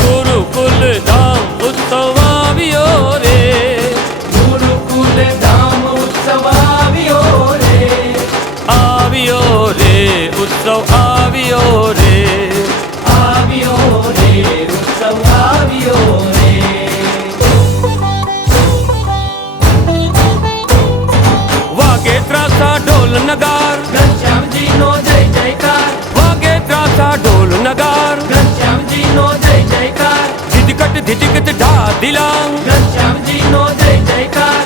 गुरुकुल धाम उत्सव आवियो रे, गुरुकुल धाम उत्सव आवियो रे, आवियो रे उत्सव आवियो रे, आवियो रे उत्सव आवियो रे। वागे त्रासा ढोल नगार, घनश्याम जी नो जय जयकार, वागे त्रासा ढोल नगार, घनश्याम जी नो जय जयकार, धिदिकट धा दिलांग, घनश्याम जी नो जय जयकार,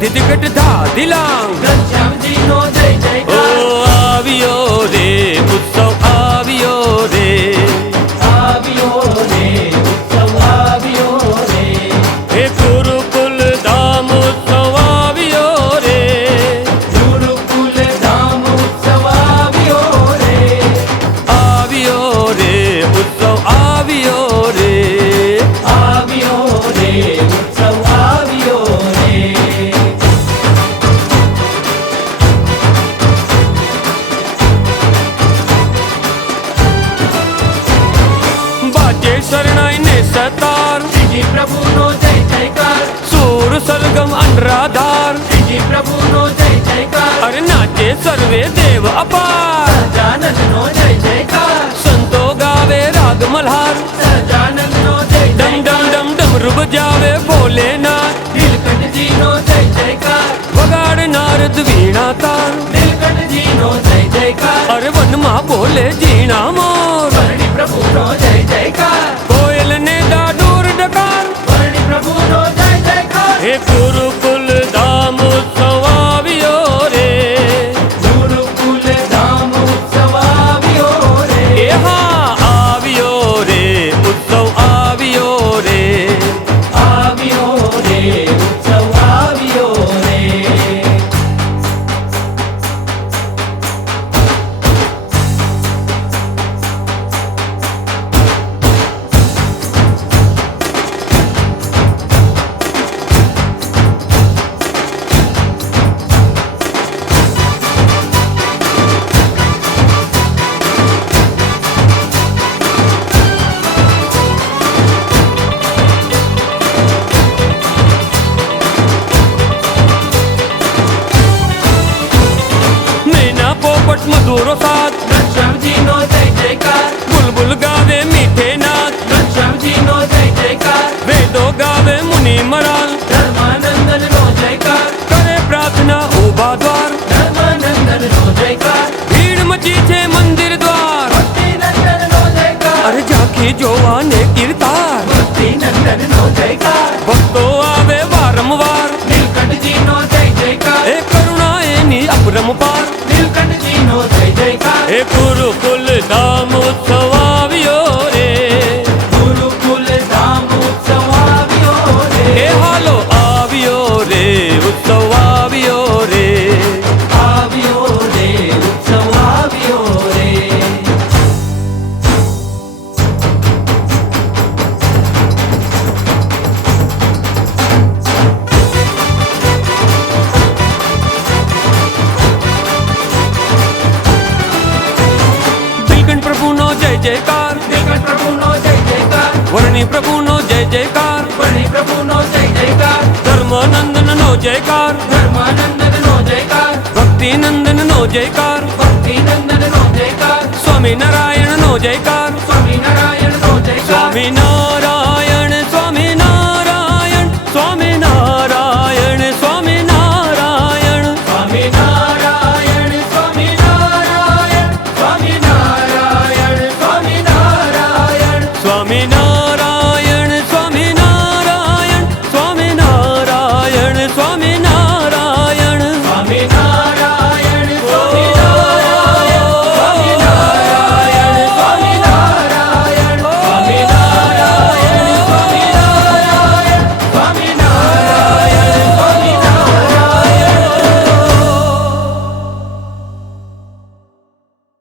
धिदिकट धा दिलांग। घनश्याम जी नो जय ओ जयकार, आवियो रे उत्सव आवियो रे, आवियो रे उत्सव आवियो रे, हे गुरुकुल धाम उत्सव आवियो रे, गुरुकुल धाम उत्सव आवियो रे, आवियो रे उत्सव आवियो रे, आवियो रे उत्सव आवियो रे। बाजे शरणाई ने सतार, श्री प्रभु नो जय जयकार, सूर सरगम अनराधार, श्री प्रभु नो जय जयकार, अरे नाचे सर्वे देव अपार, सजानन नो जय जयकार, संतो गावे राग मल्हार, सजानन नो जय डम डम जयकार, डम डमरू बजावे भोलेनाथ, नीलकंठ जी नो जय जयकार, वगाड़ नारद वीणा तार, नीलकंठ जी नो जय जयकार, अरे वन माँ बोले जीना मोर, वर्णि प्रभु नो जय जयकार, कोयल ने डाडूर डकार, वर्णि प्रभु नो जय जयकार, हे गुरुकुल धाम उत्सव आवियो रे, गुरुकुल धाम उत्सव आवियो रे, ए हाँ आवियो रे उत्सव आवियो रे, आवियो रे उत्सव आवियो रे। मैना पोपट मधुरो साथ, घनश्याम जी नो जय जयकार, बुलबुल गावे मीठे नाथ, घनश्याम जी नो जय जयकार, वेदो गावे मुनि मराल, धर्मानंदन नो जयकार, करे प्रार्थना उभा द्वार, धर्मानंदन नो जयकार, भीड़ मची छे मंदिर द्वार, भक्ति नंदन नो जयकार, अरे झांकी जोवाने कीर्तार, भक्ति नंदन नो जयकार, भक्तो आवे वारंवार, नीलकंठ जी नो जय जयकार, ए करुणा एनी अपरंपार, नीलकंठ जी नो जय जयकार, हे गुरुकुल धाम उत्सव आवियो रे, गुरुकुल धाम उत्सव आवियो हे रे, हालो आवियो रे उत्सव आवियो रे, आवियो रे उत्सव आवियो रे। दिलकंठ प्रभु नो जय जयकार, नीलकंठ प्रभु नो जय जयकार, वर्णी प्रभु नो जय जयकार, वर्णि प्रभु नो जय जयकार, धर्मानंदन नो जयकार, धर्मानंदन नो जयकार, भक्ति नंदन नो जयकार, भक्ति नंदन नो जयकार, स्वामी नारायण नो जयकार, स्वामी नारायण नो जयकार, स्वामी नारायण